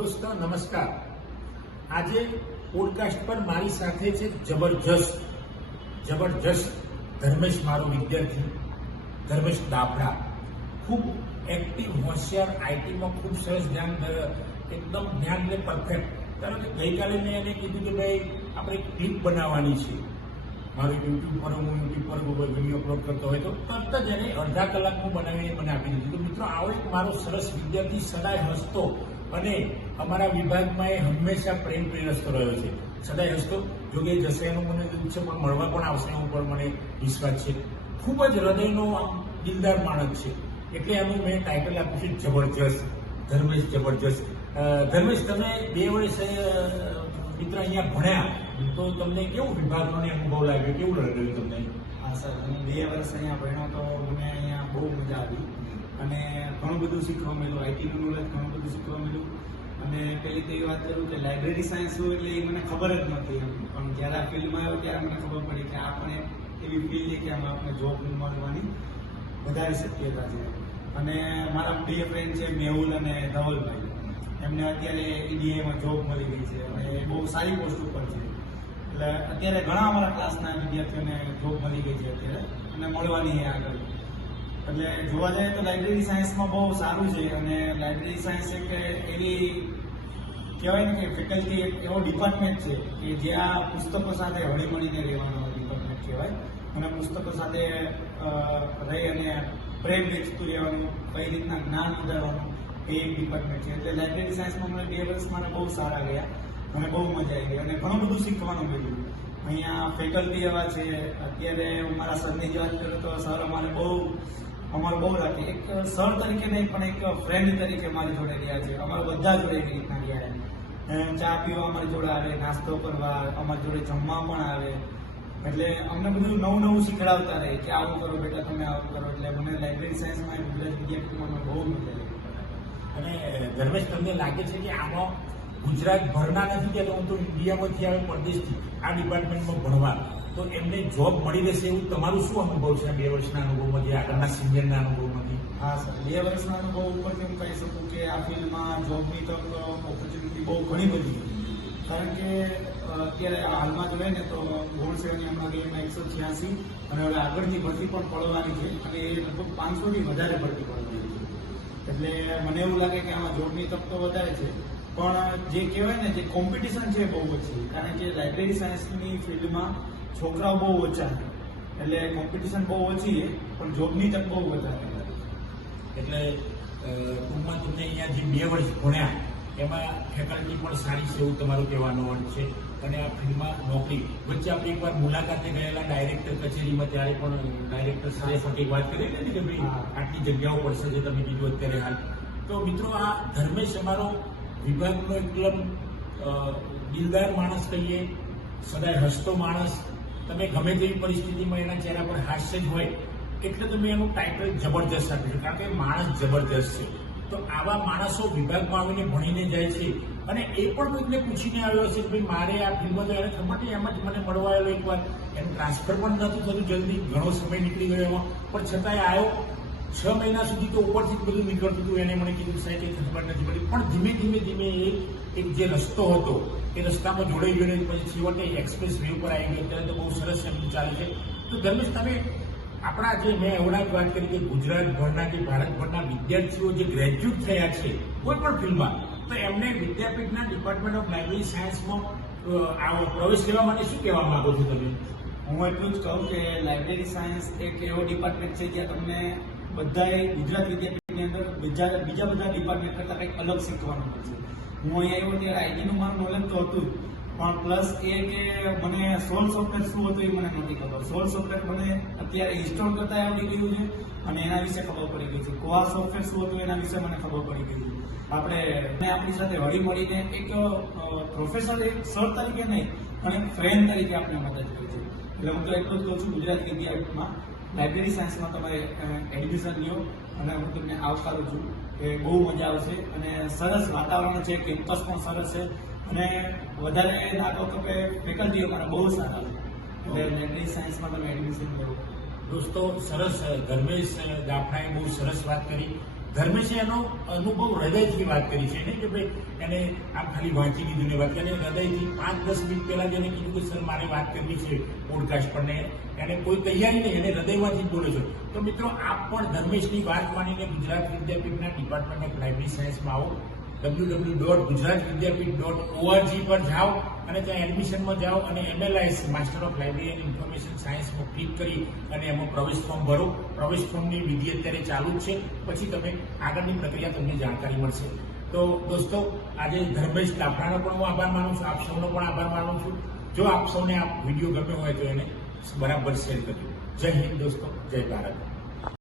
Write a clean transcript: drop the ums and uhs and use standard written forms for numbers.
દોસ્તો નમસ્કાર। આજે પોડકાસ્ટ પર મારી સાથે છે જબરજસ્ત ધર્મેશ, મારો વિદ્યાર્થી ધર્મેશ દાફડા। ખૂબ એક્ટિવ, હોશિયાર, આઈટીમાં ખૂબ સરસ ધ્યાન, એકદમ ધ્યાન ને પરફેક્ટ। કારણ કે ગઈકાલે મેં એને કીધું કે ભાઈ આપણે એક ક્લિપ બનાવવાની છે મારું યુટ્યુબ પર વિડીયો અપલોડ કરતો હોય તો તરત જ એને અડધા કલાકનું બનાવીને મને આપી દીધું। તો મિત્રો, આવો એક મારો સરસ વિદ્યાર્થી સદાય હસતો અને અમારા વિભાગમાં એ હંમેશા પ્રેમ રસ્તો રહ્યો છે, સદાય હસતો। જોકે જશે એનું મને દુઃખ છે, પણ મળવા પણ આવશે એનું પણ મને વિશ્વાસ છે। ખૂબ જ હૃદયનો આમ દિલદાર માણસ છે, એટલે એનું મેં ટાઇટલ આપ્યું છે જબરજસ્ત, ધર્મેશ જબરજસ્ત। ધર્મેશ, તમે 2 વર્ષ મિત્ર અહીંયા ભણ્યા તો તમને કેવું વિભાગનો અનુભવ લાગ્યો, કેવું લાગ્યું તમને? હા સર, હું 2 વર્ષ અહીંયા ભણ્યો તો મને અહીંયા બહુ મજા આવી અને ઘણું બધું શીખવા મળ્યું, આઈટીનું નોલેજ ઘણું બધું શીખવા મળ્યું। અને પહેલી તો એ વાત કરું કે લાઇબ્રેરી સાયન્સ શું એટલે એ મને ખબર જ નહોતી એમ, પણ જ્યારે આ ફિલ્ડમાં આવ્યો ત્યારે મને ખબર પડી કે આપણે એવી ફિલ્ડ છે કે આમાં આપણે જોબ મળવાની વધારે શક્યતા છે। અને મારા પ્રિય ફ્રેન્ડ છે મેહુલ અને ધવલભાઈ, એમને અત્યારે ઈડીએમાં જોબ મળી ગઈ છે અને એ બહુ સારી પોસ્ટ ઉપર છે। એટલે અત્યારે ઘણા અમારા ક્લાસના વિદ્યાર્થીઓને જોબ મળી ગઈ છે અત્યારે અને મળવાની છે આગળ। એટલે જોવા જઈએ તો લાઇબ્રેરી સાયન્સમાં બહુ સારું છે અને લાઇબ્રેરી સાયન્સ એક એવી કહેવાય ને કે ફેકલ્ટી, એક એવો ડિપાર્ટમેન્ટ છે કે જ્યાં પુસ્તકો સાથે હળીમળીને રહેવાનો ડિપાર્ટમેન્ટ કહેવાય અને પુસ્તકો સાથે રહી અને પ્રેમ વેચતું રહેવાનું, કઈ રીતના જ્ઞાન વધારવાનું એ એક ડિપાર્ટમેન્ટ છે। એટલે લાઇબ્રેરી સાયન્સમાં મને 2 વર્ષ મને બહુ સારા ગયા અને બહુ મજા આવી ગઈ અને ઘણું બધું શીખવાનું મળ્યું। અહીંયા ફેકલ્ટી એવા છે, અત્યારે હું મારા સરની વાત કરું તો સર અમારે બહુ રાખે, એક સર તરીકે નહીં પણ એક ફ્રેન્ડ તરીકે મારી જોડે રહ્યા છે। અમારા બધા જોડે એવી રીતના ગયા, ચા પીવા અમારી જોડે આવે, નાસ્તો કરવા અમારી જોડે જમવા પણ આવે। એટલે અમને બધું નવું શીખડાવતા રહે કે આવું કરો બેટા, તમે આવું કરો। એટલે મને લાઇબ્રેરી સાયન્સમાં ગુજરાત વિદ્યાર્થીમાં બહુ મજા આવી। અને ધર્મેશ, તમને લાગે છે કે આમાં ગુજરાત ભરના નથી કહેતો, હું તો ઇન્ડિયામાંથી આવે, પરદેશથી આ ડિપાર્ટમેન્ટમાં ભણવા, તો એમને જોબ મળી રહેશે એવું તમારું શું અનુભવ છે 2 વર્ષના અનુભવમાંથી, આગળના સિનિયરના અનુભવમાંથી? હા સર, 2 વર્ષના અનુભવ ઉપરથી હું કહી શકું કે આ ફિલ્ડમાં જોબની તક ઓપોર્ચ્યુનિટી બહુ ઘણી બધી, કારણ કે અત્યારે હાલમાં જોઈએ ને તો ગૌણ સેવાની હમણાં ગઈમાં 186 અને હવે આગળની ભરતી પણ પડવાની છે અને એ લગભગ 500થી વધારે ભરતી પડવાની છે। એટલે મને એવું લાગે કે આમાં જોબની તક તો વધારે છે, પણ જે કહેવાય ને જે કોમ્પિટિશન છે બહુ ઓછી, કારણ કે લાઇબ્રેરી સાયન્સની ફિલ્ડમાં છોકરાઓ બહુ ઓછા છે, એટલે કોમ્પિટિશન બહુ ઓછી છે પણ જોબની તક બહુ વધારે। એટલે ટૂંકમાં તમને અહીંયા જે 2 વર્ષ ભણ્યા એમાં ફેકલ્ટી પણ સારી છે એવું તમારું કહેવાનો અર્થ છે, અને આ ફિલ્ડમાં નોકરી વચ્ચે આપણે એકવાર મુલાકાતે ગયેલા ડાયરેક્ટર કચેરીમાં, ત્યારે પણ ડાયરેક્ટર સાથે પણ વાત કરી હતી કે ભાઈ આટલી જગ્યાઓ પડશે છે, તમે કીધું અત્યારે હાલ। તો મિત્રો, આ ધર્મેશ અમારો વિભાગનો એકદમ દિલદાર માણસ કહીએ, સદાય હસતો માણસ। તમે ગમે તેવી પરિસ્થિતિમાં એના ચહેરા પર હાસ્ય જ હોય, એટલે તમે એનું ટાઇટલ જબરજસ્ત આપ્યું, કારણ કે માણસ જબરજસ્ત છે। તો આવા માણસો વિભાગમાં આવીને ભણીને જાય છે અને એ પણ કોઈને પૂછીને આવ્યો હશે કે ભાઈ મારે આ ફિલ્મમાં તો એને ખબર નહીં, એમ જ મને મળવા આવેલો એકવાર, એનું ટ્રાન્સફર પણ નહોતું થતું જલ્દી, ઘણો સમય નીકળી ગયો એમાં, પણ છતાંય આવ્યો। 6 મહિના સુધી તો ઉપરથી જ બધું નીકળતું હતું, એને મને કીધું સાહેબ એ ખબર નથી પડી, પણ ધીમે એક જે રસ્તો હતો એ રસ્તામાં જોડાઈ ગયો ને પછી છેવટે એક્સપ્રેસ વે ઉપર આવી ગયો, ત્યારે તો બહુ સરસ એમનું ચાલે છે। તો ધર્મેશ, તમે આપણા જે મેં એવડા વાત કરી કે ગુજરાતભરના કે ભારતભરના વિદ્યાર્થીઓ જે ગ્રેજ્યુએટ થયા છે કોઈ પણ ફિલ્ડમાં, તો એમને વિદ્યાપીઠના ડિપાર્ટમેન્ટ ઓફ લાઇબ્રેરી સાયન્સમાં પ્રવેશ લેવા માટે શું કહેવા માંગો છો તમે? હું એટલું જ કહું કે લાઇબ્રેરી સાયન્સ એક એવો ડિપાર્ટમેન્ટ છે જ્યાં તમને બધાએ ગુજરાત વિદ્યાપીઠની અંદર બીજા બધા ડિપાર્ટમેન્ટ કરતાં કંઈક અલગ શીખવાનું મળશે। હું અહીંયા આવ્યો ત્યારે આઈટીનું મારું નોલેજ તો હતું જ, પણ પ્લસ એ કે મને સોલ સોફ્ટવેર શું હતું એ મને નથી ખબર। સોલ સોફ્ટવેર મને અત્યારે ઇન્સ્ટોલ કરતા આવડી ગયું છે અને એના વિશે ખબર પડી ગઈ છે। કોઆ સોફ્ટવેર શું હતું એના વિશે મને ખબર પડી ગઈ છે। આપણી સાથે હળી મળીને એક પ્રોફેસર, એક સર તરીકે નહીં પણ એક ફ્રેન્ડ તરીકે આપણે મદદ કરી છે। એટલે હું તો એટલું જ કહું છું, ગુજરાત વિદ્યાપીઠમાં લાઇબ્રેરી સાયન્સમાં તમે એડમિશન લ્યો અને હું તમને આવકારું છું કે બહુ મજા આવશે અને સરસ વાતાવરણ છે, કેમ્પસ પણ સરસ છે અને વધારે નાખો તો કે ફેકલ્ટીઓ મને બહુ સારા છે, એટલે લાઇબ્રેરી સાયન્સમાં તમે એડમિશન કરો। દોસ્તો, સરસ ધર્મેશ દાફડાએ બહુ સરસ વાત કરી ધર્મેશે એનો અનુભવ હૃદયથી વાત કરી છે ને કે ભાઈ એને આમ ખાલી વાંચી લીધું ને વાત કરી હૃદયથી 5-10 મિનિટ પહેલા જ એને કીધું કે સર મારે વાત કરવી છે પોડકાસ્ટ પર ને એને કોઈ તૈયારી નહીં, એને હૃદયમાંથી જ બોલે છે. તો મિત્રો આપ પણ ધર્મેશની વાત માનીને ગુજરાત વિદ્યાપીઠના ડિપાર્ટમેન્ટ ઓફ લાઇબ્રેરી સાયન્સમાં આવો. www.gujaratvidyapith.org પર જાઓ અને ત્યાં એડમિશનમાં જાઓ અને MLS master of library and information સાયન્સમાં ક્લિક કરી અને એમાં પ્રવેશ ફોર્મ ભરો. પ્રવેશ ફોર્મની વિધિ અત્યારે ચાલુ જ છે, પછી તમે આગળની પ્રક્રિયા તમને જાણકારી મળશે. તો દોસ્તો, આજે ધર્મેશ લાફડાનો પણ હું આભાર માનું છું, આપ સૌનો પણ આભાર માનું છું. જો આપ સૌને આ વિડીયો ગમ્યો હોય તો એને બરાબર શેર કરજો. જય હિન્દ દોસ્તો, જય ભારત.